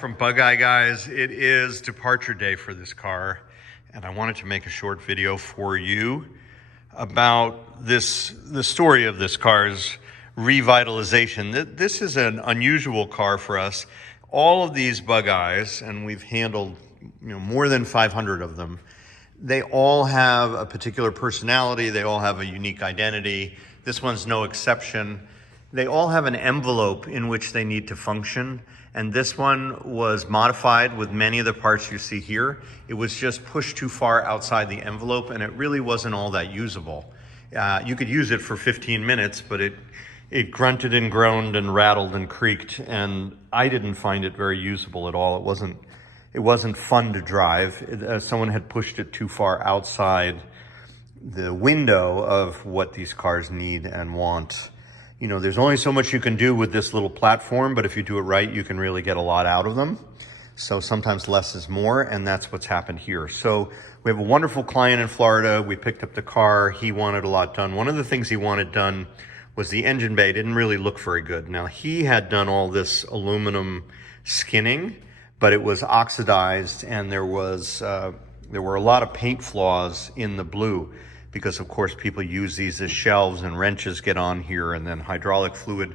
from Bugeye, guys. It is departure day for this car, and I wanted to make a short video for you about the story of this car's revitalization. This is an unusual car for us. All of these Bugeyes, and we've handled more than 500 of them, they all have a particular personality. They all have a unique identity. This one's no exception. They all have an envelope in which they need to function. And this one was modified with many of the parts you see here. It was just pushed too far outside the envelope, and it really wasn't all that usable. You could use it for 15 minutes, but it grunted and groaned and rattled and creaked, and I didn't find it very usable at all. It wasn't fun to drive. Someone had pushed it too far outside the window of what these cars need and want. There's only so much you can do with this little platform, but if you do it right, you can really get a lot out of them. So sometimes less is more, and that's what's happened here. So we have a wonderful client in Florida. We picked up the car. He wanted a lot done. One of the things he wanted done was the engine bay. It didn't really look very good. Now, he had done all this aluminum skinning, but it was oxidized, and there were a lot of paint flaws in the blue, because of course people use these as shelves and wrenches get on here, and then hydraulic fluid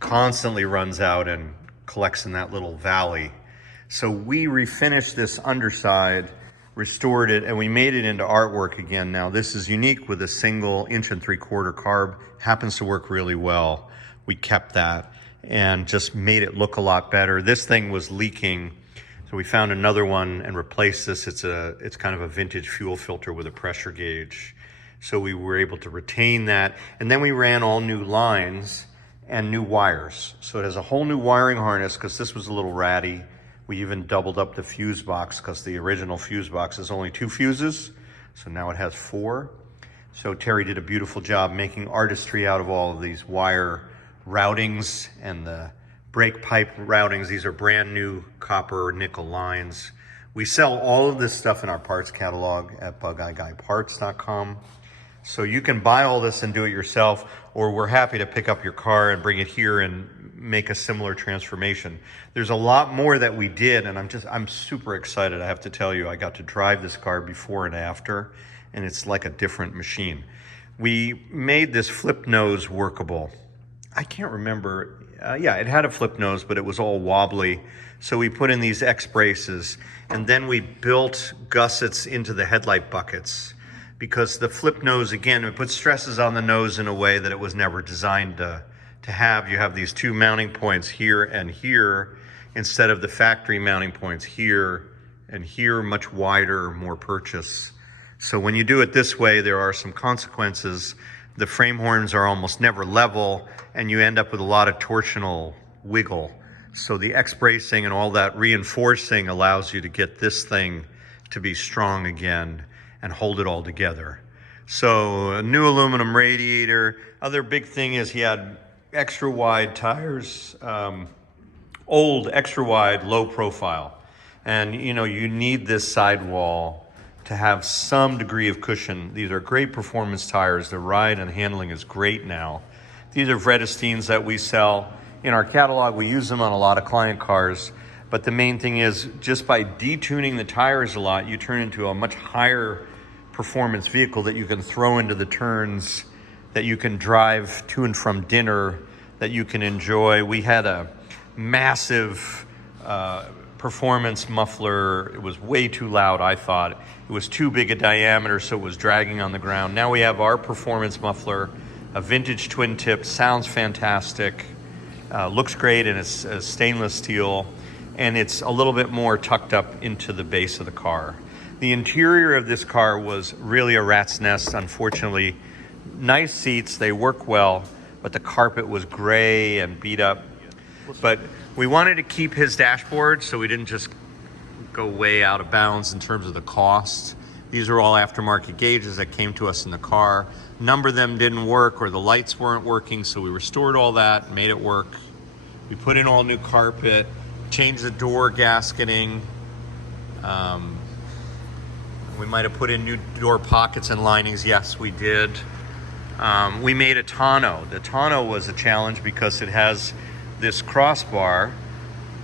constantly runs out and collects in that little valley. So we refinished this underside, restored it, and we made it into artwork again. Now this is unique with a single 1 3/4 carb, happens to work really well. We kept that and just made it look a lot better. This thing was leaking, so we found another one and replaced this. It's kind of a vintage fuel filter with a pressure gauge. So we were able to retain that. And then we ran all new lines and new wires. So it has a whole new wiring harness because this was a little ratty. We even doubled up the fuse box because the original fuse box is only 2 fuses. So now it has 4. So Terry did a beautiful job making artistry out of all of these wire routings and the brake pipe routings. These are brand new copper nickel lines. We sell all of this stuff in our parts catalog at BugeyeGuyParts.com. So you can buy all this and do it yourself, or we're happy to pick up your car and bring it here and make a similar transformation. There's a lot more that we did, and I'm super excited. I have to tell you, I got to drive this car before and after, and it's like a different machine. We made this flip nose workable. I can't remember. Yeah, it had a flip nose, but it was all wobbly. So we put in these X braces, and then we built gussets into the headlight buckets, because the flip nose, again, it puts stresses on the nose in a way that it was never designed to have. You have these 2 mounting points here and here, instead of the factory mounting points here and here, much wider, more purchase. So when you do it this way, there are some consequences. The frame horns are almost never level, and you end up with a lot of torsional wiggle. So the X bracing and all that reinforcing allows you to get this thing to be strong again and hold it all together. So a new aluminum radiator. Other big thing is he had extra wide tires, old extra wide, low profile. And you need this sidewall to have some degree of cushion. These are great performance tires. The ride and handling is great now. These are Vredesteins that we sell in our catalog. We use them on a lot of client cars. But the main thing is, just by detuning the tires a lot, you turn into a much higher performance vehicle that you can throw into the turns, that you can drive to and from dinner, that you can enjoy. We had a massive performance muffler. It was way too loud, I thought. It was too big a diameter, so it was dragging on the ground. Now we have our performance muffler, a vintage twin tip, sounds fantastic, looks great, and it's stainless steel, and it's a little bit more tucked up into the base of the car. The interior of this car was really a rat's nest, unfortunately. Nice seats, they work well, but the carpet was gray and beat up. But we wanted to keep his dashboard, so we didn't just go way out of bounds in terms of the cost. These are all aftermarket gauges that came to us in the car. A number of them didn't work, or the lights weren't working, so we restored all that, made it work. We put in all new carpet, changed the door gasketing. We might have put in new door pockets and linings. Yes, we did. We made a tonneau. The tonneau was a challenge because it has this crossbar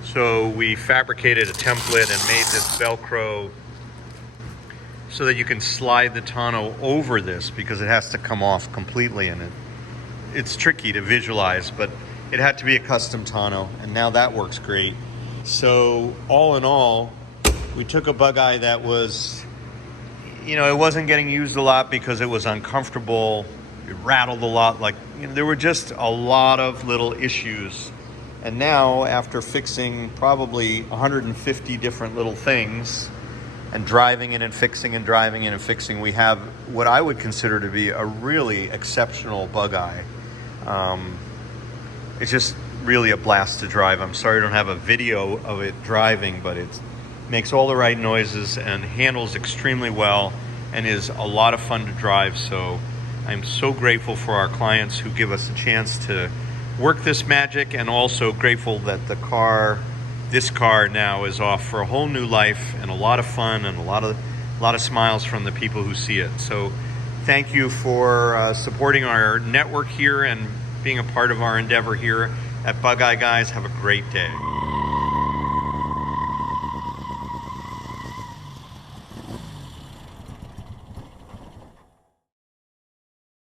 So we fabricated a template and made this Velcro so that you can slide the tonneau over this, because it has to come off completely, and it's tricky to visualize, but it had to be a custom tonneau, and now that works great. So all in all, we took a Bugeye that was, it wasn't getting used a lot because it was uncomfortable. It rattled a lot. There were just a lot of little issues. And now, after fixing probably 150 different little things and driving in and fixing and driving in and fixing, we have what I would consider to be a really exceptional Bugeye. It's just really a blast to drive. I'm sorry I don't have a video of it driving, but it makes all the right noises and handles extremely well and is a lot of fun to drive. So I'm so grateful for our clients who give us a chance to work this magic, and also grateful that this car now is off for a whole new life and a lot of fun and a lot of smiles from the people who see it. So thank you for supporting our network here and being a part of our endeavor here at Bugeye Guys. Have a great day.